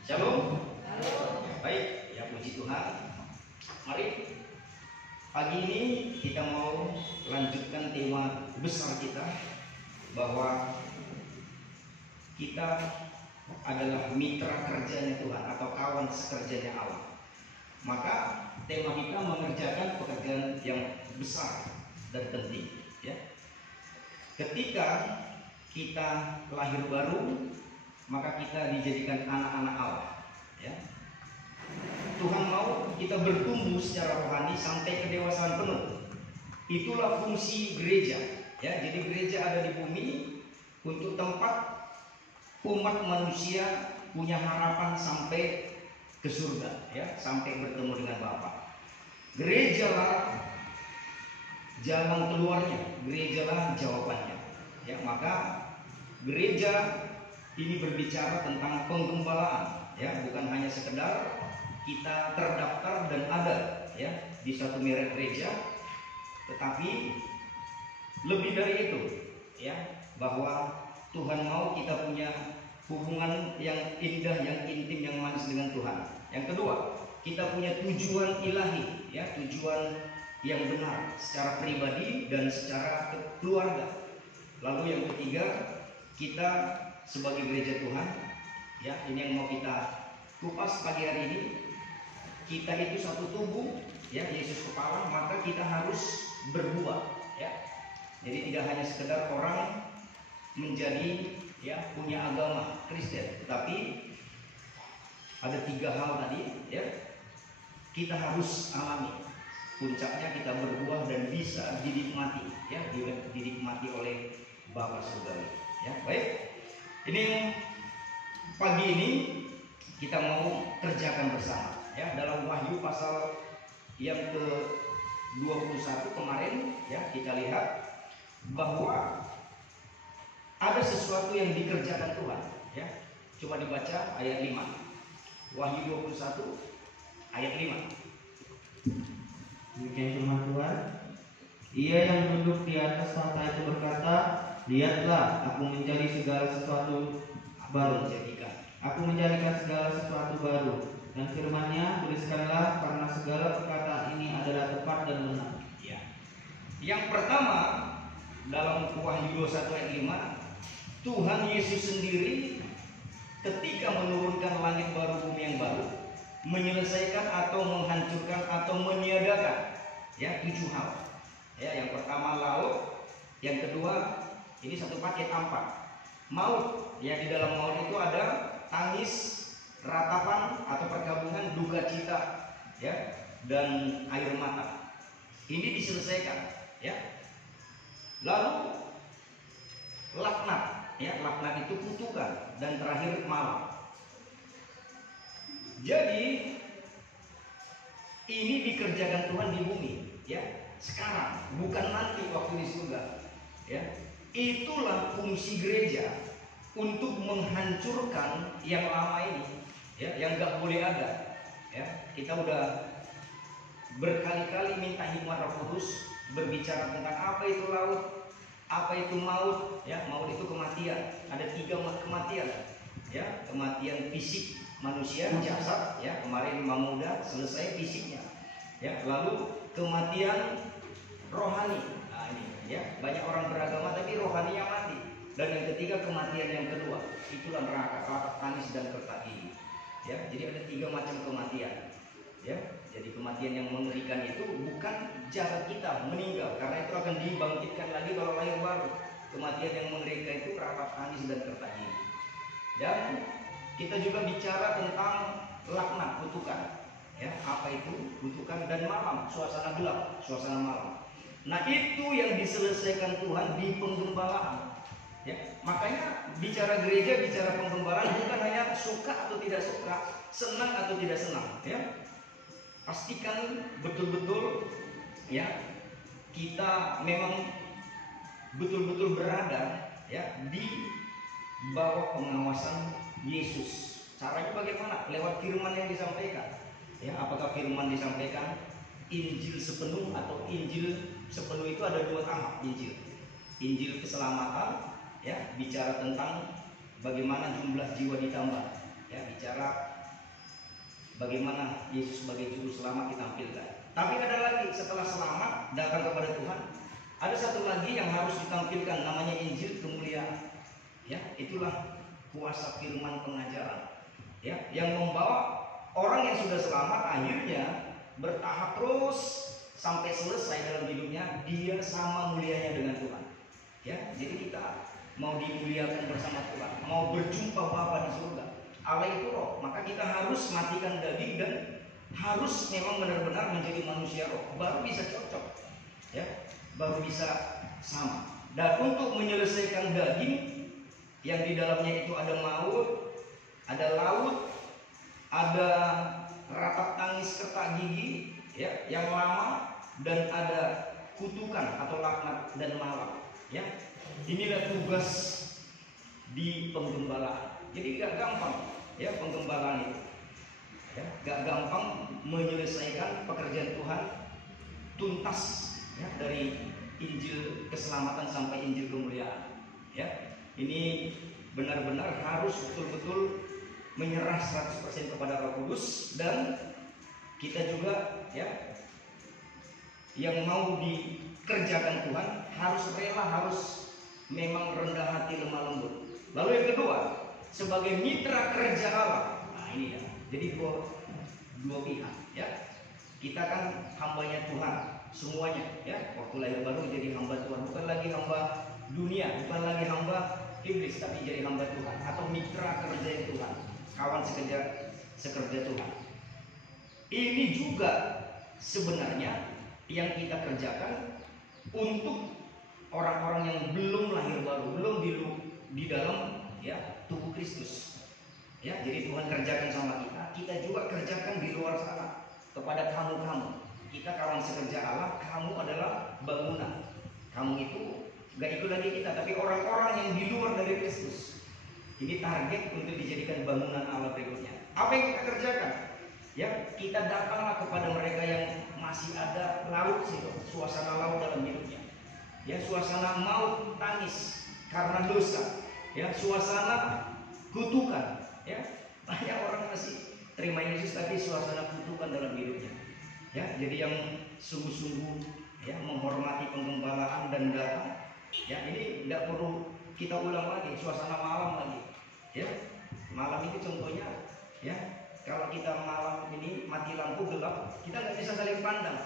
Shalom. Baik, ya puji Tuhan. Mari pagi ini kita mau lanjutkan tema besar kita bahwa kita adalah mitra kerjanya Tuhan atau kawan sekerjanya Allah. Maka tema kita mengerjakan pekerjaan yang besar dan penting, ya. Ketika kita lahir baru, maka kita dijadikan anak-anak Allah, ya. Tuhan mau kita bertumbuh secara rohani sampai kedewasaan penuh. Itulah fungsi gereja, ya. Jadi gereja ada di bumi untuk tempat umat manusia punya harapan sampai ke surga, ya, sampai bertemu dengan Bapa. Gerejalah jalan keluarnya, gerejalah jawabannya, ya. Maka gereja ini berbicara tentang penggembalaan, ya, bukan hanya sekedar kita terdaftar dan ada, ya, di satu merek gereja, tetapi lebih dari itu, ya, bahwa Tuhan mau kita punya hubungan yang indah, yang intim, yang manis dengan Tuhan. Yang kedua, kita punya tujuan ilahi, ya, tujuan yang benar secara pribadi dan secara keluarga. Lalu yang ketiga, kita sebagai gereja Tuhan, ya, ini yang mau kita kupas pagi hari ini. Kita itu satu tubuh, ya, Yesus kepala, maka kita harus berbuah, ya. Jadi tidak hanya sekedar orang menjadi, ya, punya agama Kristen, tetapi ada tiga hal tadi, ya, kita harus alami. Puncaknya kita berbuah dan bisa dinikmati, ya, dinikmati oleh Bapa Surgawi, ya. Baik. Ini pagi ini kita mau kerjakan bersama, ya, dalam Wahyu pasal yang ke-21 kemarin, ya, kita lihat bahwa ada sesuatu yang dikerjakan Tuhan, ya. Coba dibaca ayat 5. Wahyu 21 ayat 5. Demikian firman Tuhan. Ia yang duduk di atas tahta itu berkata, lihatlah, aku mencari segala sesuatu baru. Aku menjadikan segala sesuatu baru. Dan firman-Nya, tuliskanlah, karena segala perkataan ini adalah tepat dan benar. Ya. Yang pertama dalam Wahyu 21 ayat 5, Tuhan Yesus sendiri ketika menurunkan langit baru, bumi yang baru, menyelesaikan atau menghancurkan atau meniadakan, ya, 7 hal. Ya, yang pertama laut, yang kedua ini satu paket 4. Maut, ya, di dalam maut itu ada tangis, ratapan atau pergabungan duka cita, ya, dan air mata. Ini diselesaikan, ya. Lalu laknat, ya, laknat itu kutukan, dan terakhir malam. Jadi ini dikerjakan Tuhan di bumi, ya, sekarang, bukan nanti waktu di surga, ya. Itulah fungsi gereja, untuk menghancurkan yang lama ini, ya, yang gak boleh ada, ya. Kita udah berkali-kali minta hikmat Roh Kudus berbicara tentang apa itu laut, apa itu maut, ya. Maut itu kematian. Ada 3 kematian, ya. Kematian fisik manusia, jasad, ya. Kemarin Mama Muda selesai fisiknya, ya. Lalu kematian rohani. Nah, ini, ya, banyak orang beragama tapi rohaninya mati. Dan yang ketiga, kematian yang kedua, itulah neraka, kelapa tangis dan kerta gigi, ya. Jadi ada 3 macam kematian, ya. Jadi kematian yang mengerikan itu bukan jarak kita meninggal, karena itu akan dibangkitkan lagi kalau lahir baru. Kematian yang mengerikan itu kelapa tangis dan kerta gigi. Dan kita juga bicara tentang laknat, kutukan, ya. Apa itu kutukan? Dan malam, suasana gelap, suasana malam. Nah, itu yang diselesaikan Tuhan di penggembalaan, ya. Makanya bicara gereja, bicara penggembalaan bukan hanya suka atau tidak suka, senang atau tidak senang, ya. Pastikan betul-betul, ya, kita memang betul-betul berada, ya, di bawah pengawasan Yesus. Caranya bagaimana? Lewat firman yang disampaikan, ya. Apakah firman disampaikan Injil sepenuh atau Injil sepenuh? Itu ada 2 tahap Injil. Injil keselamatan, ya, bicara tentang bagaimana jumlah jiwa ditambah. ya, bicara bagaimana Yesus sebagai juru selamat ditampilkan. Tapi ada lagi setelah selamat datang kepada Tuhan, ada satu lagi yang harus ditampilkan, namanya Injil kemuliaan. Ya, itulah kuasa firman pengajaran, ya, yang membawa orang yang sudah selamat akhirnya bertahap terus sampai selesai dalam hidupnya dia sama mulianya dengan Tuhan. Ya, jadi kita mau dimuliakan bersama Tuhan, mau berjumpa Bapa di surga. Allah itu roh, maka kita harus matikan daging dan harus memang benar-benar menjadi manusia roh, baru bisa cocok, ya, baru bisa sama. Dan untuk menyelesaikan daging yang di dalamnya itu ada maut, ada laut, ada ratap tangis kertak gigi, ya, yang lama, dan ada kutukan atau laknat dan malam, ya. Inilah tugas di penggembalaan. Jadi gak gampang, ya, penggembalaan itu, ya, gak gampang menyelesaikan pekerjaan Tuhan tuntas, ya, dari Injil keselamatan sampai Injil kemuliaan, ya. Ini benar-benar harus betul-betul menyerah 100% kepada Roh Kudus, dan kita juga, ya, yang mau dikerjakan Tuhan harus rela, harus memang rendah hati, lemah lembut. Lalu yang kedua, sebagai mitra kerja Allah. Nah ini ya, jadi dua pihak, ya. Kita kan hambanya Tuhan semuanya, ya. Waktu lahir baru jadi hamba Tuhan, bukan lagi hamba dunia, bukan lagi hamba iblis, tapi jadi hamba Tuhan atau mitra kerja Tuhan, kawan sekerja Tuhan. Ini juga sebenarnya yang kita kerjakan untuk orang-orang yang belum lahir baru, belum di dalam, ya, tubuh Kristus. Ya, jadi Tuhan kerjakan sama kita, kita juga kerjakan di luar sana kepada kamu. Kita kawan sekerja Allah, kamu adalah bangunan. Kamu itu gak ikut lagi kita, tapi orang-orang yang di luar dari Kristus. Ini target untuk dijadikan bangunan Allah berikutnya. Apa yang kita kerjakan? Ya, kita datanglah kepada mereka yang masih ada laut situ, suasana laut dalam hidupnya. Ya, suasana maut, tangis karena dosa. Ya, suasana kutukan. Ya, banyak orang masih terima Yesus tapi suasana kutukan dalam hidupnya. Ya, jadi yang sungguh-sungguh, ya, menghormati penggembalaan dan datang. Ya, ini tidak perlu kita ulang lagi, suasana malam lagi. Ya, malam itu contohnya, ya, kalau kita malam ini mati lampu gelap, kita nggak bisa saling pandang.